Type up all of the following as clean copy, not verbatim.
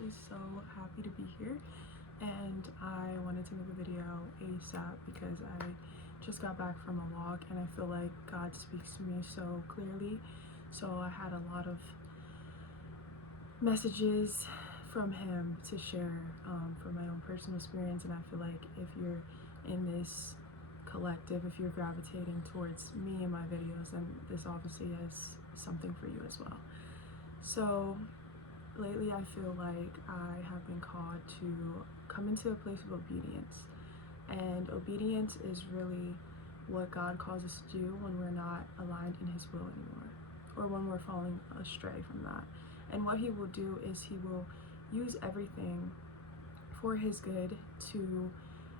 actually so happy to be here, and I wanted to make a video ASAP because I just got back from a walk and I feel like God speaks to me so clearly. So I had a lot of messages from him to share from my own personal experience, and I feel like if you're in this collective, if you're gravitating towards me and my videos, then this obviously is something for you as well. So lately I feel like I have been called to come into a place of obedience, and obedience is really what God calls us to do when we're not aligned in his will anymore, or when we're falling astray from that. And what he will do is he will use everything for his good to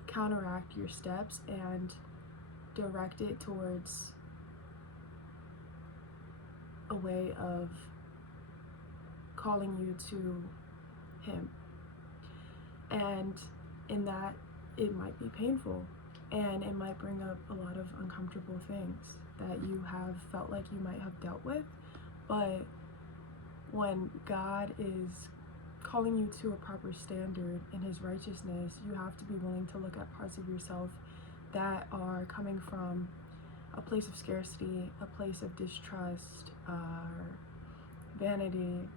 counteract your steps and direct it towards a way of calling you to him. And in that, it might be painful and it might bring up a lot of uncomfortable things that you have felt like you might have dealt with. But when God is calling you to a proper standard in his righteousness, you have to be willing to look at parts of yourself that are coming from a place of scarcity, a place of distrust, vanity,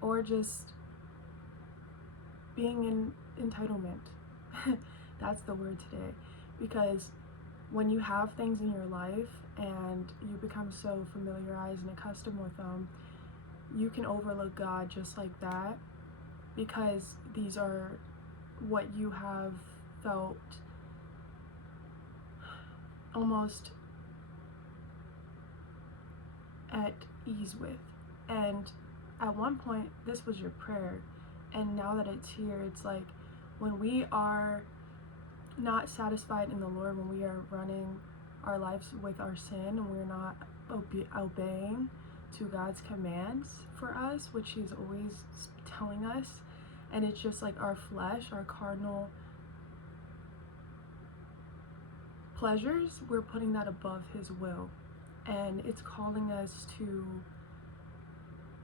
or just being in entitlement. That's the word today. Because when you have things in your life and you become so familiarized and accustomed with them, you can overlook God just like that, because these are what you have felt almost at ease with. And at one point, this was your prayer. And now that it's here, it's like when we are not satisfied in the Lord, when we are running our lives with our sin and we're not obeying to God's commands for us, which he's always telling us, and it's just like our flesh, our carnal pleasures, we're putting that above his will, and it's calling us to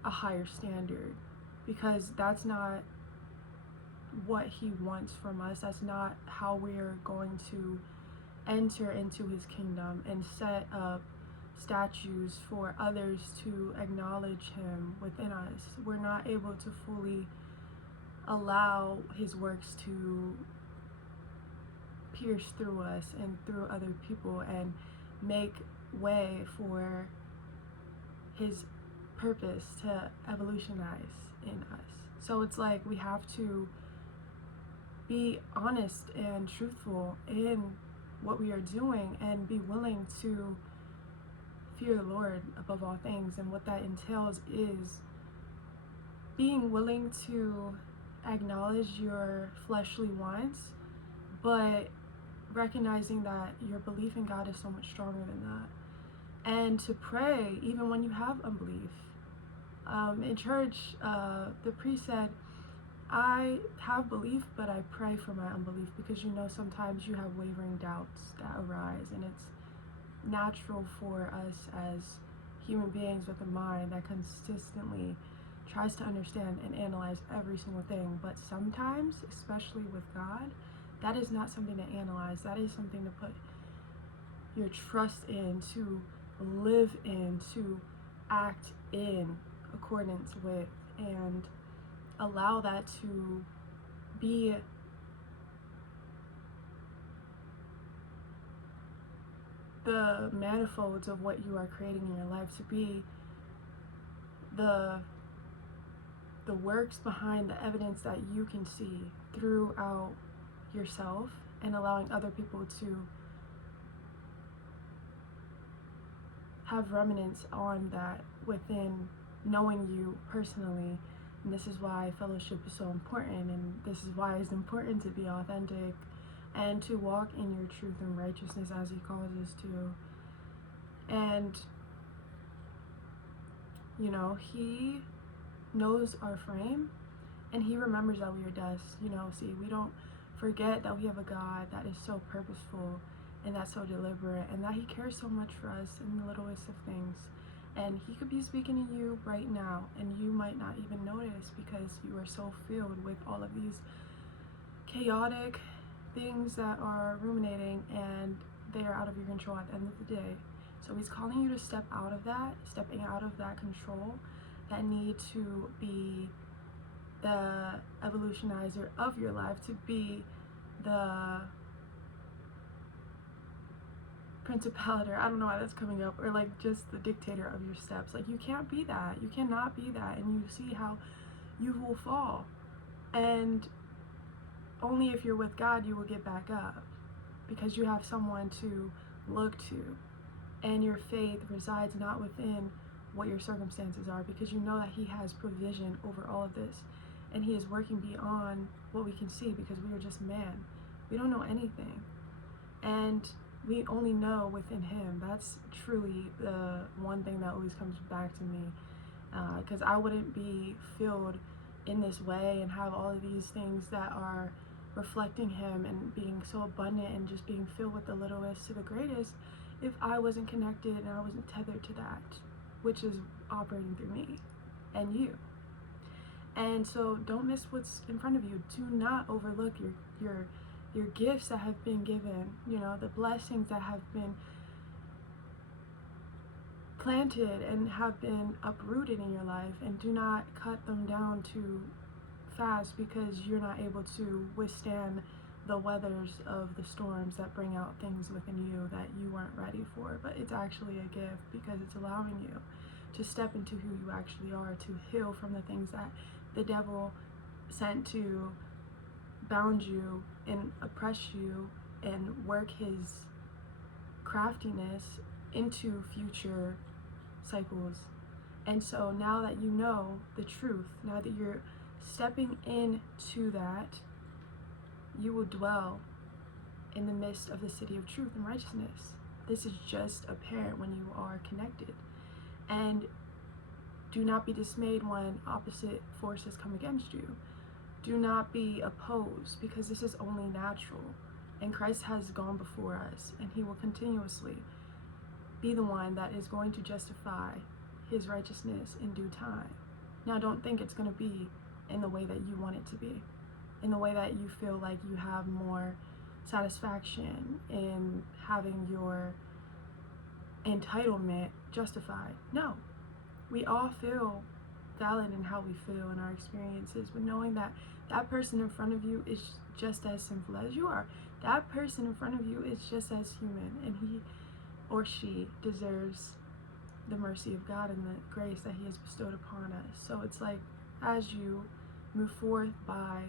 a higher standard, because that's not what he wants from us. That's not how we're going to enter into his kingdom and set up statues for others to acknowledge him within us. We're not able to fully allow his works to pierce through us and through other people and make way for his purpose to evolutionize in us. So it's like we have to be honest and truthful in what we are doing and be willing to fear the Lord above all things. And what that entails is being willing to acknowledge your fleshly wants, but recognizing that your belief in God is so much stronger than that. And to pray even when you have unbelief. In church, the priest said, I have belief, but I pray for my unbelief, because sometimes you have wavering doubts that arise, and it's natural for us as human beings with a mind that consistently tries to understand and analyze every single thing. But sometimes, especially with God, that is not something to analyze. That is something to put your trust in, to live in, to act in accordance with, and allow that to be the manifolds of what you are creating in your life, to be the works behind the evidence that you can see throughout yourself, and allowing other people to have remnants on that within knowing you personally. And this is why fellowship is so important, and this is why it's important to be authentic and to walk in your truth and righteousness as he calls us to. And he knows our frame, and he remembers that we are dust. We don't forget that we have a God that is so purposeful and that's so deliberate, and that he cares so much for us in the littlest of things. And he could be speaking to you right now, and you might not even notice because you are so filled with all of these chaotic things that are ruminating, and they are out of your control at the end of the day. So he's calling you to step out of that, stepping out of that control, that need to be the evolutionizer of your life, to be the principality, I don't know why that's coming up, or like just the dictator of your steps. Like, you can't be that. You cannot be that. And you see how you will fall. And only if you're with God you will get back up, because you have someone to look to. And your faith resides not within what your circumstances are, because you know that he has provision over all of this. And he is working beyond what we can see, because we are just man. We don't know anything. And we only know within him. That's truly the one thing that always comes back to me, because I wouldn't be filled in this way and have all of these things that are reflecting him and being so abundant and just being filled with the littlest to the greatest if I wasn't connected and I wasn't tethered to that, which is operating through me and you. And so don't miss what's in front of you. Do not overlook your gifts that have been given, the blessings that have been planted and have been uprooted in your life, and do not cut them down too fast, because you're not able to withstand the weathers of the storms that bring out things within you that you weren't ready for. But it's actually a gift, because it's allowing you to step into who you actually are, to heal from the things that the devil sent to bound you and oppress you and work his craftiness into future cycles. And so now that you know the truth, now that you're stepping into that, you will dwell in the midst of the city of truth and righteousness. This is just apparent when you are connected. And do not be dismayed when opposite forces come against you. Do not be opposed, because this is only natural. And Christ has gone before us, and he will continuously be the one that is going to justify his righteousness in due time. Now, don't think it's going to be in the way that you want it to be, in the way that you feel like you have more satisfaction in having your entitlement justified. No, we all feel valid in how we feel in our experiences, but knowing that that person in front of you is just as sinful as you are. That person in front of you is just as human, and he or she deserves the mercy of God and the grace that he has bestowed upon us. So it's like, as you move forth by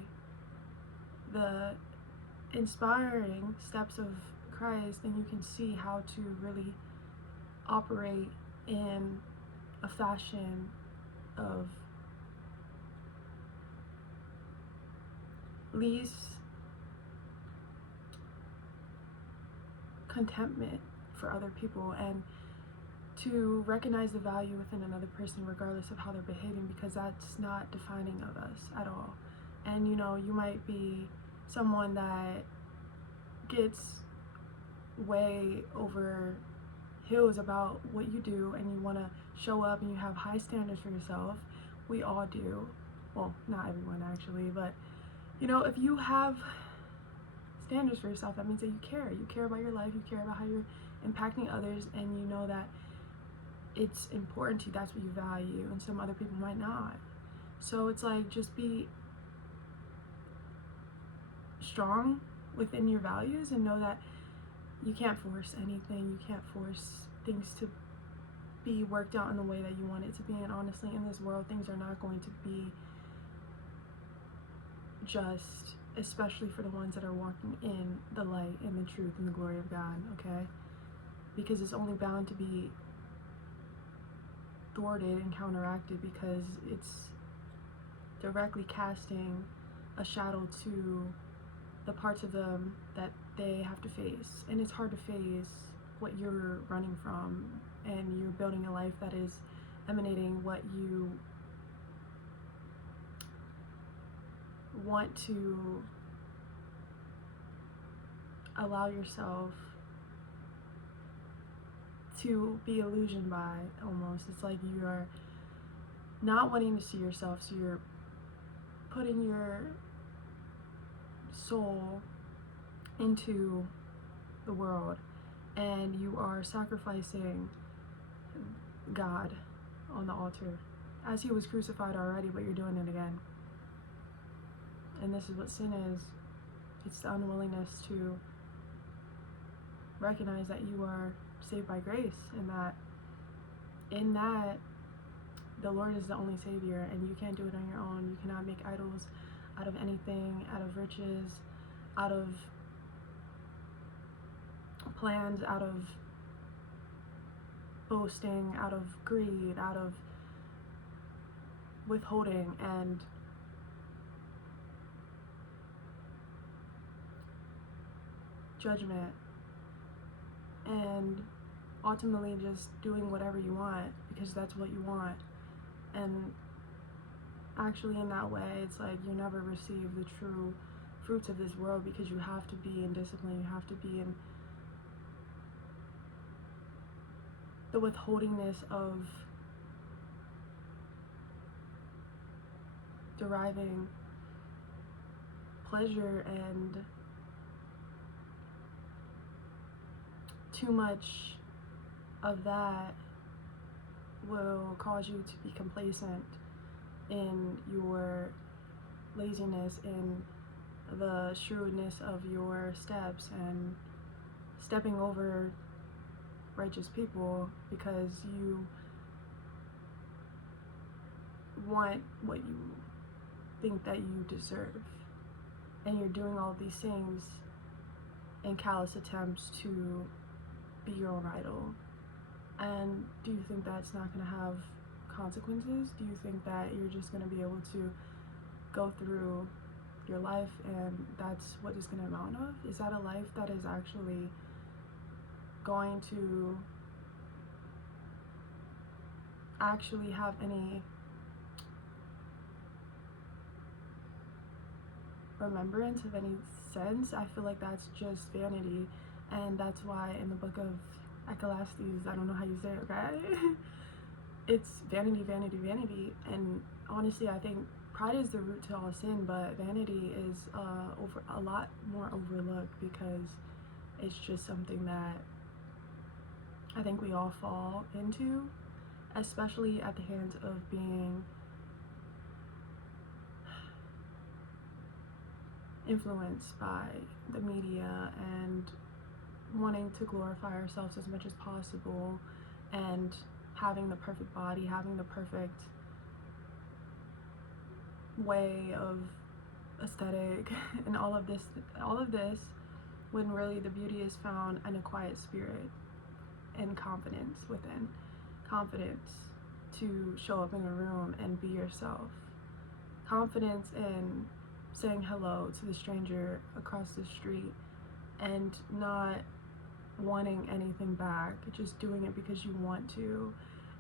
the inspiring steps of Christ, then you can see how to really operate in a fashion of least contentment for other people, and to recognize the value within another person regardless of how they're behaving, because that's not defining of us at all. And you might be someone that gets way over hills about what you do, and you want to show up, and you have high standards for yourself. We all do. Well, not everyone actually, but if you have standards for yourself, that means that you care about your life, you care about how you're impacting others, and you know that it's important to you, that's what you value, and some other people might not. So it's like, just be strong within your values, and know that you can't force anything. You can't force things to be worked out in the way that you want it to be. And honestly, in this world, things are not going to be just, especially for the ones that are walking in the light and the truth and the glory of God, okay? Because it's only bound to be thwarted and counteracted, because it's directly casting a shadow to the parts of them that they have to face. And it's hard to face what you're running from, and you're building a life that is emanating what you want to allow yourself to be illusioned by, almost. It's like you're not wanting to see yourself, so you're putting your soul into the world, and you are sacrificing God on the altar as he was crucified already, but you're doing it again. And this is what sin is. It's the unwillingness to recognize that you are saved by grace, and that in that the Lord is the only Savior, and you can't do it on your own. You cannot make idols out of anything, out of riches, out of plans, out of boasting, out of greed, out of withholding and judgment, and ultimately just doing whatever you want because that's what you want. And actually in that way, it's like you never receive the true fruits of this world, because you have to be in discipline, you have to be in the withholdingness of deriving pleasure, and too much of that will cause you to be complacent in your laziness, in the shrewdness of your steps, and stepping over righteous people because you want what you think that you deserve. And you're doing all these things in callous attempts to be your own idol. And do you think that's not going to have consequences? Do you think that you're just going to be able to go through your life and that's what it's going to amount of? Is that a life that is actually going to actually have any remembrance of any sense? I feel like that's just vanity, and that's why in the book of Ecclesiastes, I don't know how you say it, okay? It's vanity, vanity, vanity. And honestly, I think pride is the root to all sin, but vanity is a lot more overlooked, because it's just something that I think we all fall into, especially at the hands of being influenced by the media and wanting to glorify ourselves as much as possible, and having the perfect body, having the perfect way of aesthetic and all of this when really the beauty is found in a quiet spirit and confidence within. Confidence to show up in a room and be yourself. Confidence in saying hello to the stranger across the street and not wanting anything back, just doing it because you want to.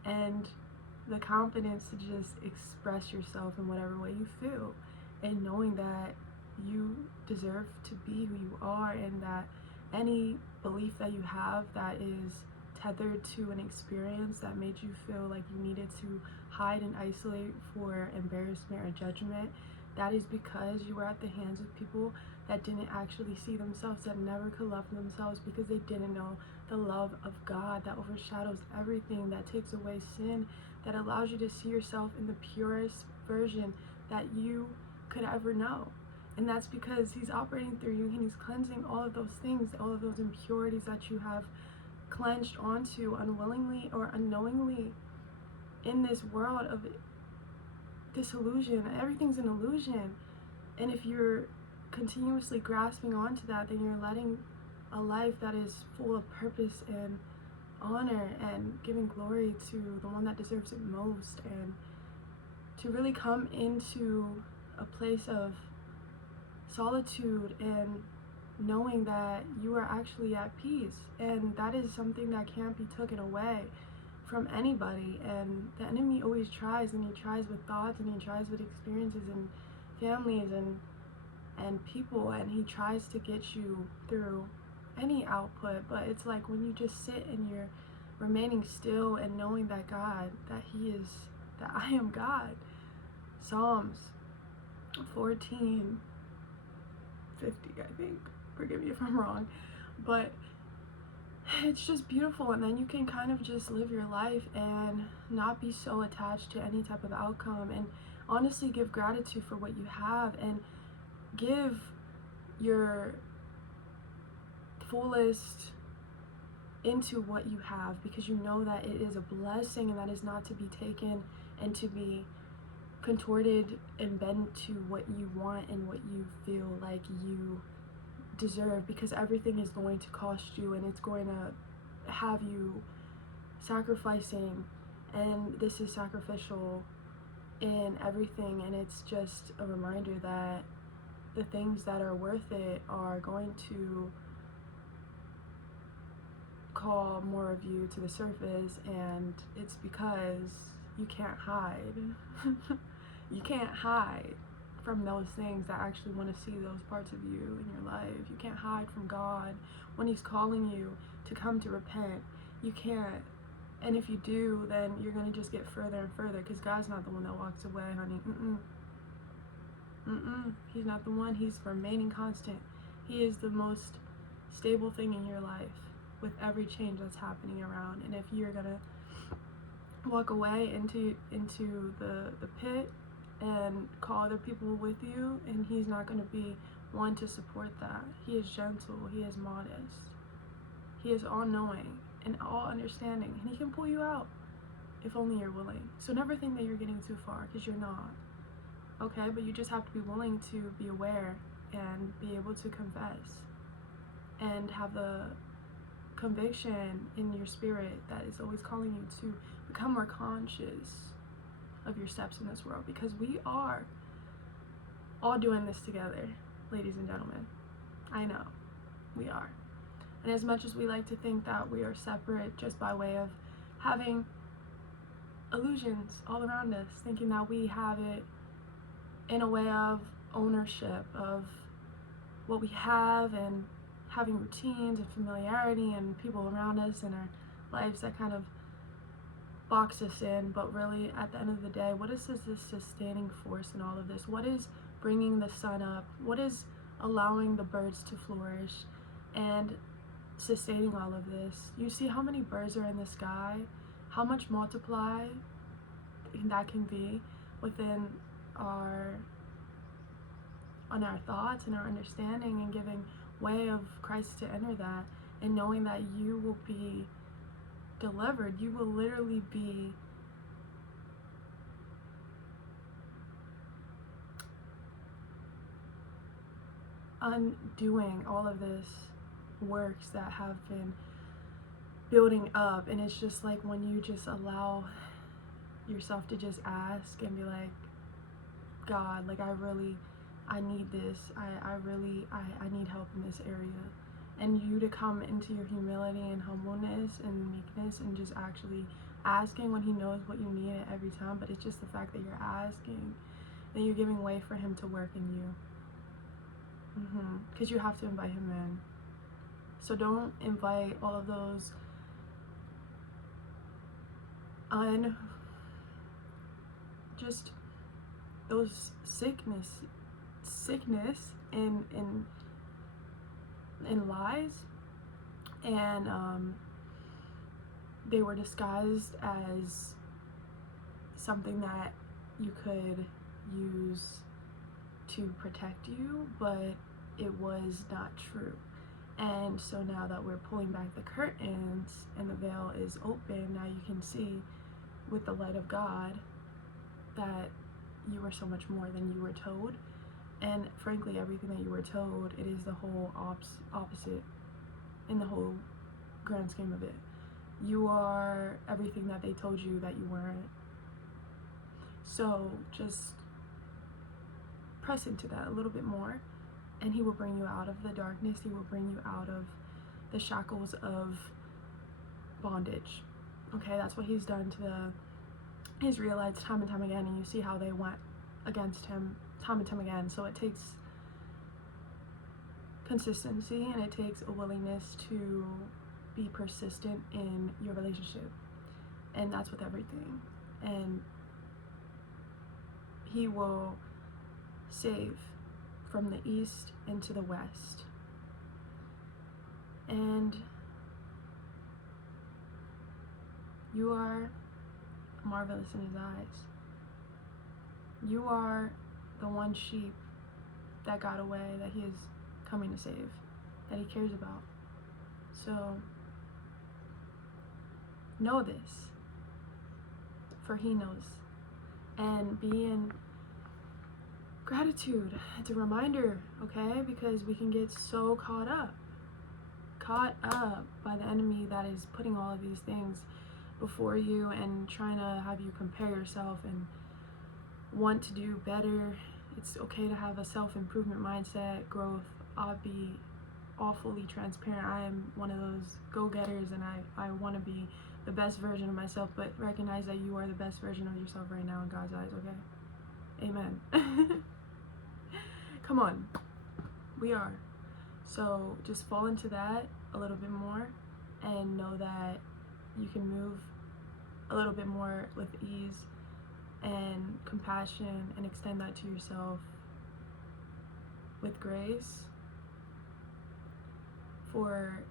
And the confidence to just express yourself in whatever way you feel, and knowing that you deserve to be who you are, and that any belief that you have that is tethered to an experience that made you feel like you needed to hide and isolate for embarrassment or judgment, that is because you were at the hands of people that didn't actually see themselves, that never could love themselves because they didn't know the love of God that overshadows everything, that takes away sin, that allows you to see yourself in the purest version that you could ever know. And that's because he's operating through you, and he's cleansing all of those things, all of those impurities that you have clenched onto unwillingly or unknowingly in this world of disillusion. Everything's an illusion, and if you're continuously grasping onto that, then you're letting a life that is full of purpose and honor and giving glory to the one that deserves it most, and to really come into a place of solitude and knowing that you are actually at peace. And that is something that can't be taken away from anybody. And the enemy always tries, and he tries with thoughts, and he tries with experiences and families and people, and he tries to get you through any output. But it's like when you just sit and you're remaining still and knowing that that I am God. Psalms 14:50, I think. Forgive me if I'm wrong. But it's just beautiful, and then you can kind of just live your life and not be so attached to any type of outcome, and honestly give gratitude for what you have, and give your fullest into what you have, because you know that it is a blessing and that is not to be taken and to be contorted and bent to what you want and what you feel like you deserve, because everything is going to cost you and it's going to have you sacrificing, and this is sacrificial in everything. And it's just a reminder that the things that are worth it are going to call more of you to the surface, and it's because you can't hide. You can't hide from those things that actually want to see those parts of you in your life. You can't hide from God when He's calling you to come to repent. You can't. And if you do, then you're going to just get further and further, because God's not the one that walks away, honey. He's not the one. He's remaining constant. He is the most stable thing in your life with every change that's happening around. And if you're going to walk away into the pit and call other people with you, and He's not going to be one to support that. He is gentle, He is modest, He is all-knowing and all-understanding, and He can pull you out if only you're willing. So never think that you're getting too far, because you're not, okay? But you just have to be willing to be aware and be able to confess and have the conviction in your spirit that is always calling you to become more conscious of your steps in this world, because we are all doing this together, ladies and gentlemen. I know we are. And as much as we like to think that we are separate just by way of having illusions all around us, thinking that we have it in a way of ownership of what we have, and having routines and familiarity and people around us in our lives that kind of box us in. But really, at the end of the day, what is this sustaining force in all of this? What is bringing the sun up? What is allowing the birds to flourish and sustaining all of this? You see how many birds are in the sky, how much multiply that can be within our thoughts and our understanding, and giving way of Christ to enter that, and knowing that you will be delivered. You will literally be undoing all of this works that have been building up. And it's just like when you just allow yourself to just ask and be like, God, like I need this. I need help in this area. And you to come into your humility and humbleness and meekness and just actually asking when He knows what you need at every time. But it's just the fact that you're asking, that you're giving way for Him to work in you. Because you have to invite Him in. So don't invite all of those those sickness and lies, and they were disguised as something that you could use to protect you, but it was not true. And so now that we're pulling back the curtains and the veil is open, now you can see with the light of God that you are so much more than you were told. And frankly, everything that you were told, it is the whole opposite in the whole grand scheme of it. You are everything that they told you that you weren't. So just press into that a little bit more, and He will bring you out of the darkness. He will bring you out of the shackles of bondage. Okay, that's what He's done to the Israelites time and time again, and you see how they went against Him time and time again. So it takes consistency, and it takes a willingness to be persistent in your relationship. And that's with everything. And he will save from the east into the west. And you are marvelous in his eyes. You are the one sheep that got away, that he is coming to save, that he cares about. So know this, for he knows. And be in gratitude. It's a reminder, okay? Because we can get so caught up by the enemy that is putting all of these things before you and trying to have you compare yourself and want to do better. It's okay to have a self-improvement mindset, growth. I'll be awfully transparent. I am one of those go-getters, and I want to be the best version of myself, but recognize that you are the best version of yourself right now in God's eyes, okay? Amen. Come on. We are. So just fall into that a little bit more and know that you can move a little bit more with ease and compassion and extend that to yourself with grace, for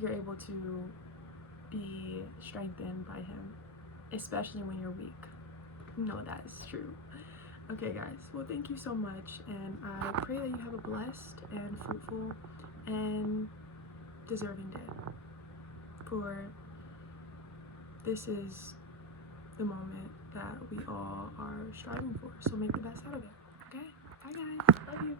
you're able to be strengthened by him, especially when you're weak. No, that is true. Okay guys, well thank you so much, and I pray that you have a blessed and fruitful and deserving day, for this is the moment that we all are striving for. So make the best out of it. Okay? Bye guys. Love you.